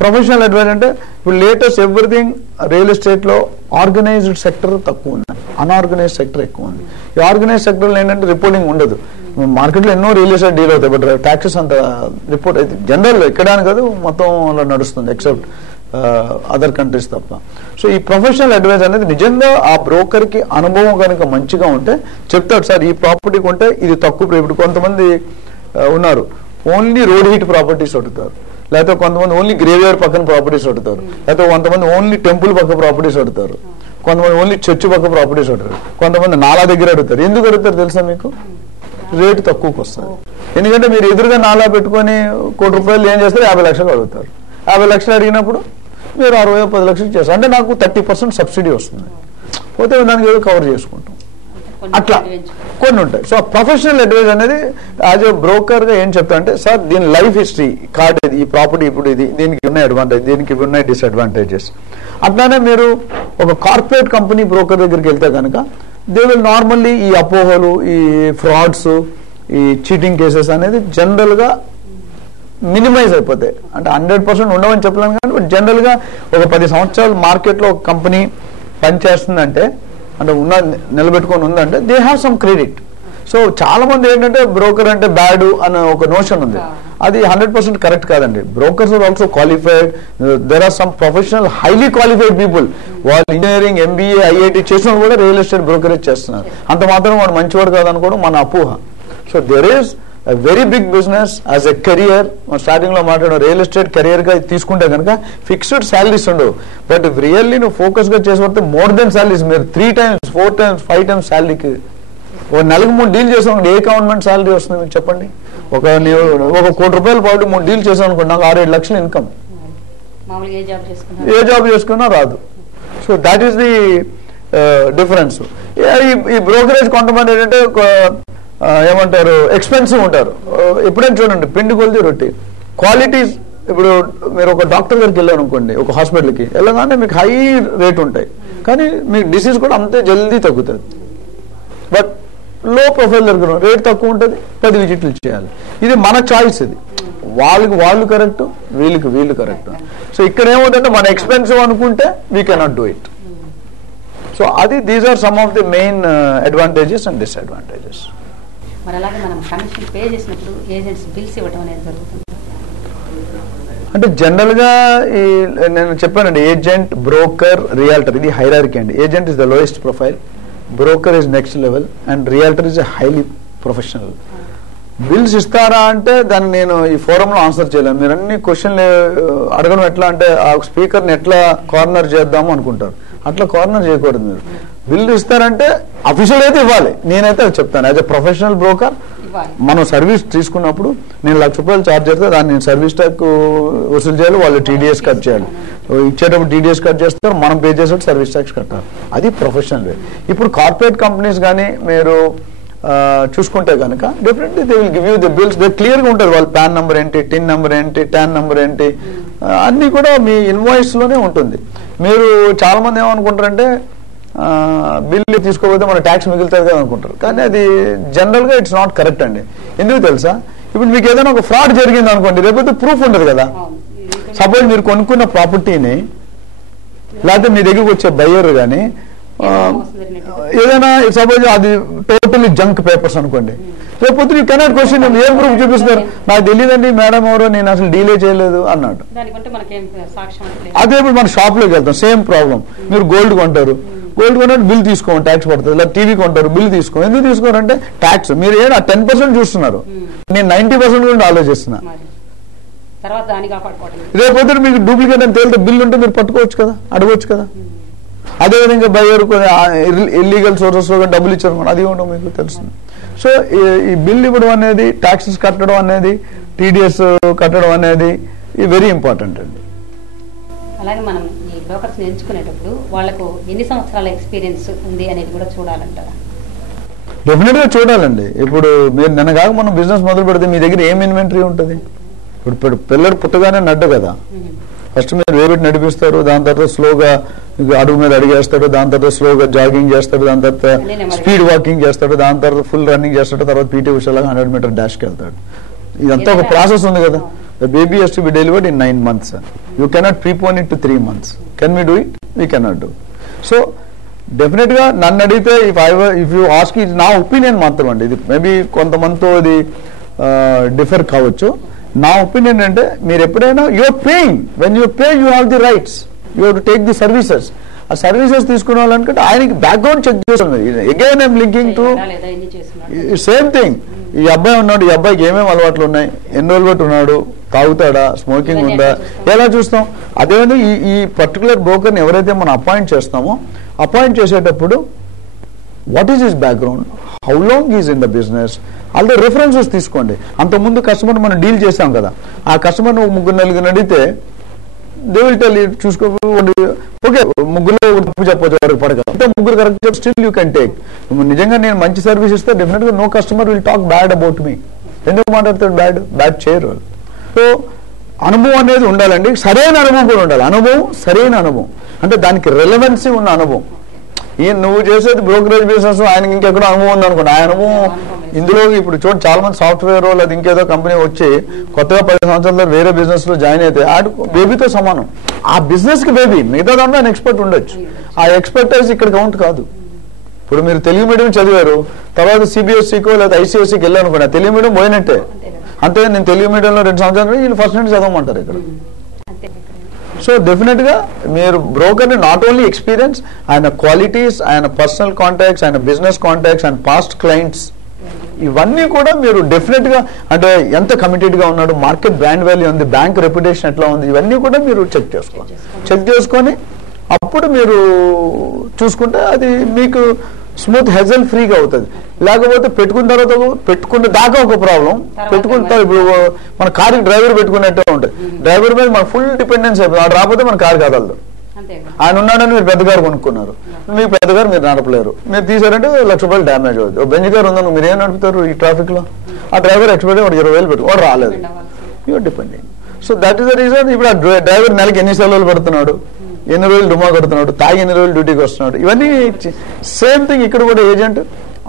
ప్రొఫెషనల్ అడ్వైజ్ అంటే ఇప్పుడు లేటెస్ట్ ఎవ్రీథింగ్ రియల్ ఎస్టేట్ లో ఆర్గనైజ్డ్ సెక్టర్ తక్కువ ఉంది, అన్ఆర్గనైజ్డ్ సెక్టర్ ఎక్కువ ఉంది. ఈ ఆర్గనైజ్డ్ సెక్టర్ లో ఏంటంటే రిపోర్టింగ్ ఉండదు. మార్కెట్ లో ఎన్నో రియల్ ఎస్టేట్ డీల్ అవుతాయి, బట్ ట్యాక్సెస్ అంత రిపోర్ట్ అయితే జనరల్ ఎక్కడా కాదు, మొత్తం అలా నడుస్తుంది ఎక్సెప్ట్ అదర్ కంట్రీస్ తప్ప. సో ఈ ప్రొఫెషనల్ అడ్వైజ్ అనేది నిజంగా ఆ బ్రోకర్ కి అనుభవం కనుక మంచిగా ఉంటే చెప్తాడు, సార్ ఈ ప్రాపర్టీ కొంటే ఇది తక్కువ. ఇప్పుడు కొంతమంది ఉన్నారు ఓన్లీ రోడ్ హీట్ ప్రాపర్టీస్ అడుగుతారు, లేకపోతే కొంతమంది ఓన్లీ గ్రేవ్యార్డ్ పక్కన ప్రాపర్టీస్ అడుగుతారు, లేకపోతే కొంతమంది ఓన్లీ టెంపుల్ పక్క ప్రాపర్టీస్ అడుగుతారు, కొంతమంది ఓన్లీ చర్చి పక్క ప్రాపర్టీస్ అడుగుతారు, కొంతమంది నాలా దగ్గర అడుగుతారు. ఎందుకు అడుగుతారు తెలుసా మీకు? రేటు తక్కువకి వస్తుంది. ఎందుకంటే మీరు ఎదురుగా నాలా పెట్టుకొని ₹1,00,000 ఏం చేస్తారు, 50 లక్షలు అడుగుతారు. 50 లక్షలు అడిగినప్పుడు మీరు 60-10 లక్షలు చేస్తారు, అంటే నాకు 30% సబ్సిడీ వస్తుంది, పోతే దానికి ఏదో కవర్ చేసుకుంటాం. అట్లా కొన్ని ఉంటాయి. సో ప్రొఫెషనల్ అడ్వైజ్ అనేది యాజ్ ఎ బ్రోకర్ గా ఏం చెప్తా అంటే, సార్ దీని లైఫ్ హిస్టరీ కార్డ్ ఇది, ఈ ప్రాపర్టీ ఇప్పుడు ఇది, దీనికి ఉన్నాయి అడ్వాంటేజ్, దీనికి ఉన్నాయి డిసడ్వాంటేజెస్. అట్లానే మీరు ఒక కార్పొరేట్ కంపెనీ బ్రోకర్ దగ్గరికి వెళ్తే కనుక దే విల్ నార్మల్లీ ఈ అపోహలు, ఈ ఫ్రాడ్స్, ఈ చీటింగ్ కేసెస్ అనేది జనరల్ గా మినిమైజ్ అయిపోతాయి. అంటే 100% ఉండవని చెప్పలేను, కానీ బట్ జనరల్ గా ఒక 10 సంవత్సరాలు మార్కెట్ లో ఒక కంపెనీ పనిచేస్తుందంటే, అంటే నిలబెట్టుకొని ఉందంటే they have some credit. So చాలా మంది ఏంటంటే బ్రోకర్ అంటే బ్యాడ్ అనే ఒక నోషన్ ఉంది, అది 100% కరెక్ట్ కాదండి. Brokers are also qualified, there are some professional highly qualified people, వాళ్ళు ఇంజనీరింగ్, MBA, IIT చేసిన కూడా రియల్ ఎస్టేట్ బ్రోకరేజ్ చేస్తున్నారు. అంత మాత్రం వాడు మంచివాడు కాదనుకోవడం మన అపోహ. So there is a very big business as a career. Starting లో మాట్లాడిన రియల్ ఎస్టేట్ కెరియర్ గా తీసుకుంటే కనుక ఫిక్స్డ్ శాలరీస్ ఉండవు, బట్ రియల్లీ నువ్వు ఫోకస్ గా చేసి పడితే మోర్ దెన్ శాలరీస్, మీరు 3 times 4 times 5 times శాలరీకి ఒక నెలకు 3 డీల్ చేసాం, ఏ గవర్నమెంట్ శాలరీ వస్తుంది మీకు చెప్పండి? ఒక ₹1,00,00,000 పాటు 3 డీల్ చేసాం అనుకోండి, నాకు 6-7 లక్షల ఇన్కమ్, ఏ జాబ్ చేసుకున్నా రాదు. So that is the difference. ఈ బ్రోకరేజ్ కొంతమంది ఏంటంటే ఏమంటారు, ఎక్స్పెన్సివ్ ఉంటారు. ఎప్పుడైనా చూడండి, పిండి కొలిది రొట్టి క్వాలిటీస్. ఇప్పుడు మీరు ఒక డాక్టర్ దగ్గరికి వెళ్ళారు అనుకోండి, ఒక హాస్పిటల్కి వెళ్ళగానే మీకు హై రేట్ ఉంటాయి, కానీ మీకు డిసీజ్ కూడా అంతే జల్దీ తగ్గుతుంది. బట్ లో ప్రొఫైల్ దగ్గర రేట్ తక్కువ ఉంటుంది, 10 విజిట్లు చేయాలి. ఇది మన చాయిస్, ఇది వాళ్ళు కరెక్ట్, వీళ్ళు కరెక్ట్. సో ఇక్కడ ఏమవుతుందంటే మన ఎక్స్పెన్సివ్ అనుకుంటే we cannot do it. So అది these are some of the main advantages and disadvantages. మరి అలాగే మనం కమిషన్ పే చేసినప్పుడు ఏజెంట్స్ బిల్స్ ఇవ్వడం అనేది జరుగుతుంది. అంటే జనరల్ గా నేను చెప్పానండి, ఏజెంట్, బ్రోకర్, రియాల్టర్, ఇది హైరార్కీ అండి. Agent is the lowest profile, broker is next level, and realtor is highly professional. Bills ఇస్తారా అంటే దాన్ని నేను ఈ ఫోరంలో ఆన్సర్ చేయలేను. మీరు అన్ని క్వశ్చన్లు అడగడం ఎట్లా అంటే ఆ స్పీకర్ని ఎట్లా కార్నర్ చేద్దాము అనుకుంటారు, అట్లా కార్నర్ చేయకూడదు. మీరు బిల్లు ఇస్తారంటే అఫీషియల్ అయితే ఇవ్వాలి, నేనైతే చెప్తాను. యాజ్ ఎ ప్రొఫెషనల్ బ్రోకర్ మనం సర్వీస్ తీసుకున్నప్పుడు నేను ₹1,00,000 ఛార్జ్ చేస్తే దాన్ని నేను సర్వీస్ ట్యాక్స్ వసూలు చేయాలి, వాళ్ళు TDS కట్ చేయాలి. ఇచ్చేటప్పుడు TDS కట్ చేస్తారు, మనం పే చేసేటప్పుడు సర్వీస్ ట్యాక్స్ కట్టాలి. అది ప్రొఫెషనల్ వే. ఇప్పుడు కార్పొరేట్ కంపెనీస్ కానీ మీరు చూసుకుంటే కనుక definitely they will give you the bills, they clear గా ఉంటుంది. వాళ్ళ PAN నెంబర్ ఏంటి, TIN నెంబర్ ఏంటి, TAN నెంబర్ ఏంటి, అన్ని కూడా మీ ఇన్వాయిస్ లోనే ఉంటుంది. మీరు చాలా మంది ఏమనుకుంటారంటే బిల్లు తీసుకోకపోతే మన ట్యాక్స్ మిగులుతుంది కదా అనుకుంటారు, కానీ అది జనరల్ గా ఇట్స్ నాట్ కరెక్ట్ అండి. ఎందుకు తెలుసా? ఇప్పుడు మీకు ఏదైనా ఒక ఫ్రాడ్ జరిగింది అనుకోండి, లేకపోతే ప్రూఫ్ ఉండదు కదా. సపోజ్ మీరు కొనుక్కున్న ప్రాపర్టీని, లేకపోతే మీ దగ్గరకు వచ్చే బయ్యర్ కానీ ఏదైనా సపోజ్ అది టోటల్లీ జంక్ పేపర్స్ అనుకోండి, లేకపోతే యూ కెనాట్ క్వశ్చన్ ఏం ప్రూఫ్ చూపిస్తారు, నాకు తెలియదండి మేడం ఎవరో, నేను అసలు డీలే చేయలేదు అన్నాడు. అదే ఇప్పుడు మన షాప్ లోకి వెళ్తాం, సేమ్ ప్రాబ్లం. మీరు గోల్డ్ కొంటారు, గోల్డ్ కొన్నట్టు బిల్ తీసుకోండి, ట్యాక్స్ పడుతుంది. లేదా టీవీ కొంటారు, బిల్ తీసుకోండి. ఎందుకు తీసుకోరంటే ట్యాక్స్. మీరు 10% చూస్తున్నారు, నేను 90% గురించి ఆలోచిస్తున్నా. తర్వాత దాన్ని కాపాడుకోవడం. రేపొద్దు మీకు డూప్లికేట్ అని తేలితే బిల్ ఉంటే మీరు పట్టుకోవచ్చు కదా, అడగవచ్చు కదా. అదేవిధంగా బయర్ ఇల్లీగల్ సోర్సెస్ లో డబ్బులు ఇచ్చారు అది కూడా మీకు తెలుస్తుంది. సో ఈ బిల్ ఇవ్వడం అనేది, ట్యాక్సెస్ కట్టడం అనేది, టీడీఎస్ కట్టడం అనేది వెరీ ఇంపార్టెంట్ అండి. అలాగే మనం ఈ బ్రోకర్స్ ఎంచుకునేటప్పుడు వాళ్ళకు ఎన్ని సంవత్సరాల ఎక్స్పీరియన్స్ ఉంది అనేది కూడా చూడాలంటారా? డెఫినెట్ గా చూడాలండి. ఇప్పుడు మీరు నిన్నగాక మనం బిజినెస్ మొదలు పెడితే మీ దగ్గర ఏం ఇన్వెంటరీ ఉంటుంది? ఇప్పుడు పిల్లడు పుట్టగానే నడ్డు కదా, ఫస్ట్ మీరు వేబెట్టి నడిపిస్తారు, దాని తర్వాత స్లోగా అడుగు మీద అడిగేస్తాడు, దాని తర్వాత స్లోగా జాగింగ్ చేస్తాడు, దాని తర్వాత స్పీడ్ వాకింగ్ చేస్తాడు, దాని తర్వాత ఫుల్ రన్నింగ్ చేస్తాడు, తర్వాత పీటీ ఉషాలాగా 100 మీటర్ డాష్కి వెళ్తాడు. ఇదంతా ఒక ప్రాసెస్ ఉంది కదా. The baby has to be delivered in 9 months. You cannot prepone it to 3 months. Can we do it? We cannot do. So definitely గా నన్ను అడిగితే if you ask it నా ఒపీనియన్ మాత్రం అండి, ఇది మేబీ కొంతమందితో ఇది డిఫర్ కావచ్చు. నా ఒపీనియన్ అంటే మీరు ఎప్పుడైనా you're paying, when you pay you have the rights, you have to take the services. ఆ సర్వీసెస్ తీసుకునే వాళ్ళనుకుంటే ఆయనకి బ్యాక్గ్రౌండ్ చెక్ చేస్తుంది. Again I'm linking to same thing. ఈ అబ్బాయి ఉన్నాడు, ఈ అబ్బాయికి ఏమేమి అలవాట్లు ఉన్నాయి, ఎన్ని రోజులు బట్టి ఉన్నాడు, తాగుతాడా, స్మోకింగ్ ఉందా, ఎలా చూస్తాం. అదేవిధంగా ఈ పర్టికులర్ బ్రోకర్ని ఎవరైతే మనం అపాయింట్ చేస్తామో, అపాయింట్ చేసేటప్పుడు what is his background, how long is in the business, అలాగే రెఫరెన్సెస్ తీసుకోండి. అంతకుముందు కస్టమర్ మనం డీల్ చేసాం కదా, ఆ కస్టమర్ 3-4 అడిగితే దే విల్ టెల్ యూ, చూసుకో ఓకే ముగ్గురులో తప్పు చెప్పొచ్చు, వారికి పడక ముగ్గురు correct, still you can take. నిజంగా నేను మంచి సర్వీస్ ఇస్తే డెఫినెట్ గా no customer will talk bad about me. ఎందుకు మాట్లాడతాడు బ్యాడ్ చేయరు. సో అనుభవం అనేది ఉండాలండి, సరైన అనుభవం కూడా ఉండాలి. అనుభవం, సరైన అనుభవం అంటే దానికి రెలవెన్సీ ఉన్న అనుభవం. నువ్వు చేసేది బ్రోకరేజ్ బిజినెస్, ఆయనకి ఇంకెక్కడో అనుభవం ఉంది అనుకోండి, ఆ అనుభవం ఇందులో ఇప్పుడు చూడండి చాలా మంది సాఫ్ట్వేర్ అది ఇంకేదో కంపెనీ వచ్చి కొత్తగా 10 సంవత్సరాల్లో వేరే బిజినెస్ లో జాయిన్ అయితే ఆడు బేబీతో సమానం. ఆ బిజినెస్ కి బేబీ, మిగతా దాంట్లో ఆయన ఎక్స్పర్ట్ ఉండొచ్చు. ఆ ఎక్స్పర్టైజ్ ఇక్కడ కౌంట్ కాదు. ఇప్పుడు మీరు తెలుగు మీడియం చదివారు, తర్వాత సిబిఎస్ఈకో లేదా ఐసీఎస్ఈకి వెళ్ళాను అనుకోండి, తెలుగు మీడియం పోయినట్టే. అంతే, నేను తెలుగు మీడియంలో 2 సంవత్సరాలు వీళ్ళు ఫస్ట్ నుండి చదవమంటారు ఇక్కడ. సో డెఫినెట్ గా మీరు బ్రోకర్ ని నాట్ ఓన్లీ ఎక్స్పీరియన్స్, ఆయన క్వాలిటీస్, ఆయన పర్సనల్ కాంటాక్ట్స్, ఆయన బిజినెస్ కాంటాక్ట్స్, ఆయన పాస్ట్ క్లయింట్స్, ఇవన్నీ కూడా మీరు డెఫినెట్ గా అంటే ఎంత కమిటెడ్ గా ఉన్నాడు, మార్కెట్ బ్రాండ్ వాల్యూ ఉంది, బ్యాంక్ రెప్యుటేషన్ ఎట్లా ఉంది, ఇవన్నీ కూడా మీరు చెక్ చేసుకొని అప్పుడు మీరు చూసుకుంటే అది మీకు స్మూత్ హెజల్ ఫ్రీగా అవుతుంది. లేకపోతే పెట్టుకున్న దాకా ఒక ప్రాబ్లం, పెట్టుకుంటారు. ఇప్పుడు మన కారు డ్రైవర్ పెట్టుకున్నట్టే ఉంటుంది, డ్రైవర్ మీద మన ఫుల్ డిపెండెన్స్ అయిపోయింది. వాడు రాకపోతే మన కారు కదలదు. ఆయన ఉన్నాడని మీరు పెద్ద కారు కొనుక్కున్నారు, మీకు పెద్ద కారు మీరు నడపలేరు, మీరు తీసారంటే ₹1,00,000 డ్యామేజ్ అవుతుంది. బెంజ్ కారు ఉందని మీరు ఏం నడుపుతారు ఈ ట్రాఫిక్ లో? ఆ డ్రైవర్ ఎక్స్పెక్ట్ వాడు 20,000 పెట్టు, వాడు రాలేదు, you're depending. So that is the reason. ఇప్పుడు ఆ డ్రైవర్ నెలకి ఎన్ని సెలవులు పెడుతున్నాడు, ఎన్ని రోజులు డుమా కడుతున్నాడు, తాగి ఎన్ని రోజులు డ్యూటీకి వస్తున్నాడు, ఇవన్నీ సేమ్ థింగ్ ఇక్కడ కూడా. Agent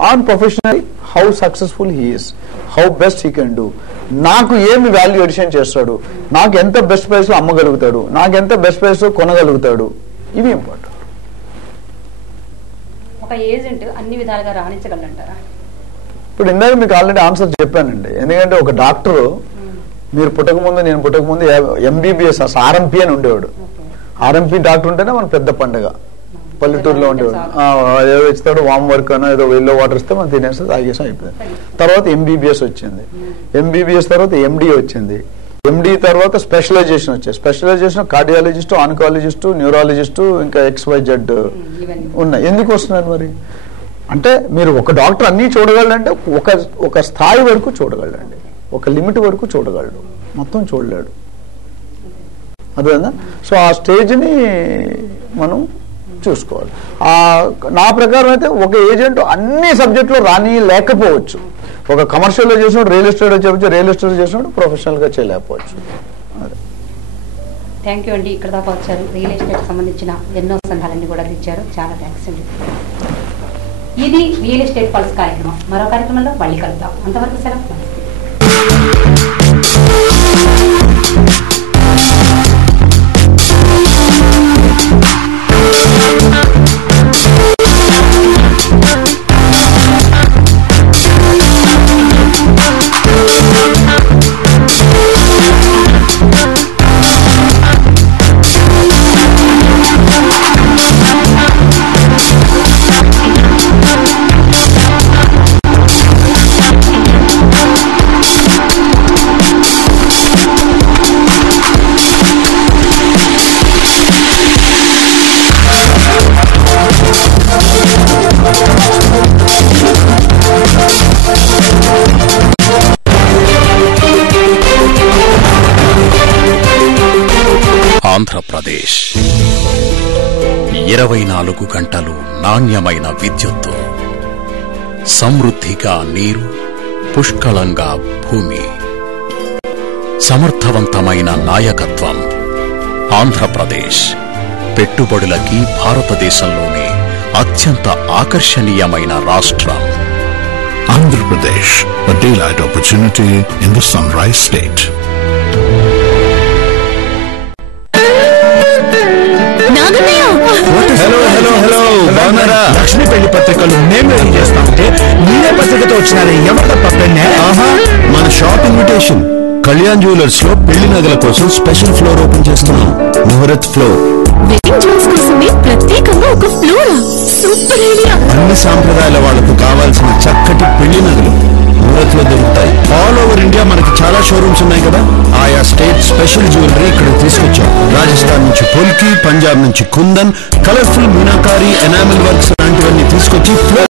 on professional, how successful he is, how best he can do, నాకు ఏమి వాల్యూ ఎడిషన్ చేస్తాడు, నాకు ఎంత బెస్ట్ ప్రైస్ లో అమ్మగలుగుతాడు, నాకు ఎంత బెస్ట్ ప్రైస్ లో కొనగలుగుతాడు, ఇవి ఇంపార్టెంట్. ఒక ఏజెంట్ అన్ని విధాలుగా రాణించగలంటారా? ఇప్పుడు ఇందాక మీకు ఆల్రెడీ ఆన్సర్ చెప్పానండి. ఎందుకంటే ఒక డాక్టర్ మీరు పుట్టకముందు, నేను పుట్టకముందు ఎంబీబీఎస్ ఆర్ఎంపీ అని ఉండేవాడు. ఆర్ఎంపీ డాక్టర్ ఉంటేనే మన పెద్ద పండుగ. పల్లెటూరులో ఉండేవాడు. ఏదో ఇస్తాడు, వామ్ వర్క్ అనో ఏదో వెల్లో వాటర్ ఇస్తే మనం తినేస్తే తాగేసాం, అయిపోయింది. తర్వాత ఎంబీబీఎస్ వచ్చింది, ఎంబీబీఎస్ తర్వాత ఎండి వచ్చింది, ఎండి తర్వాత స్పెషలైజేషన్ వచ్చాయి. స్పెషలైజేషన్ కార్డియాలజిస్టు, ఆన్కాలజిస్టు, న్యూరాలజిస్టు, ఇంకా XYZ ఉన్నాయి. ఎందుకు వస్తున్నారు మరి అంటే మీరు ఒక డాక్టర్ అన్ని చూడగలంటే ఒక స్థాయి వరకు చూడగలండి, ఒక లిమిట్ వరకు చూడగలడు, మొత్తం చూడలేడు. అదేనా? సో ఆ స్టేజ్ని మనం చూసుకోవాలి. నా ప్రకారం అయితే ఒక ఏజెంట్ అన్ని సబ్జెక్టులో రాని లేకపోవచ్చు. ఒక కమర్షియల్లో చేసినప్పుడు రియల్ ఎస్టేట్ చెప్పచ్చు, రియల్ ఎస్టేట్ చేసినప్పుడు ప్రొఫెషనల్గా చేయలేకపోవచ్చు. థ్యాంక్ యూ అండి. ఇక్కడ దాకా వచ్చారు, రియల్ ఎస్టేట్ సంబంధించిన ఎన్నో సంఘాలన్నీ కూడా ఇచ్చారు. చాలా థ్యాంక్స్ అండి. ఇది రియల్ ఎస్టేట్ పల్స్ కార్యక్రమం. మరో కార్యక్రమంలో మళ్ళీ కలుద్దాం. అంతవరకు సెలవు. ఆంధ్రప్రదేశ్ 24 గంటలు నాణ్యమైన విద్యుత్తు, సమృద్ధిగా నీరు, పుష్కలంగా భూమి, సమర్థవంతమైన నాయకత్వం. ఆంధ్రప్రదేశ్ పెట్టుబడులకి భారతదేశంలోనే అత్యంత ఆకర్షణీయమైన రాష్ట్రం. Andhra a daylight opportunity in the Sunrise State. Hello hello hello బాగున్నారా? లక్ష్మి పెళ్లి పత్రికలు మేము రెడీ చేస్తా ఉంటే మీరే పత్రికతో వచ్చినారే, ఎవరి తప్పండి? ఆహా, మన షాప్ ఇన్విటేషన్. కళ్యాణ్ జ్యువెలర్స్ లో పెళ్లి నగల కోసం స్పెషల్ ఫ్లోర్ ఓపెన్ చేస్తున్నాం. ముహూర్త్ ఫ్లోర్. వెడ్డింగ్ జ్యువెల్స్ కోసమే ప్రత్యేకంగా ఒక ఫ్లోరా? Super idea. అన్ని సాంప్రదాయాల వాళ్లకు కావాల్సిన చక్కటి పెళ్లి నగలు ముహూర్త్ లో దొరుకుతాయి. ఆల్ ఓవర్ ఇండియా మనకి చాలా షోరూమ్స్ ఉన్నాయి కదా, ఆయా స్టేట్ స్పెషల్ జ్యువెలరీ ఇక్కడ తీసుకొచ్చాం. రాజస్థాన్ నుంచి పొల్కి, పంజాబ్ నుంచి kundan, colourful meenakari, enamel works లాంటివన్నీ తీసుకొచ్చి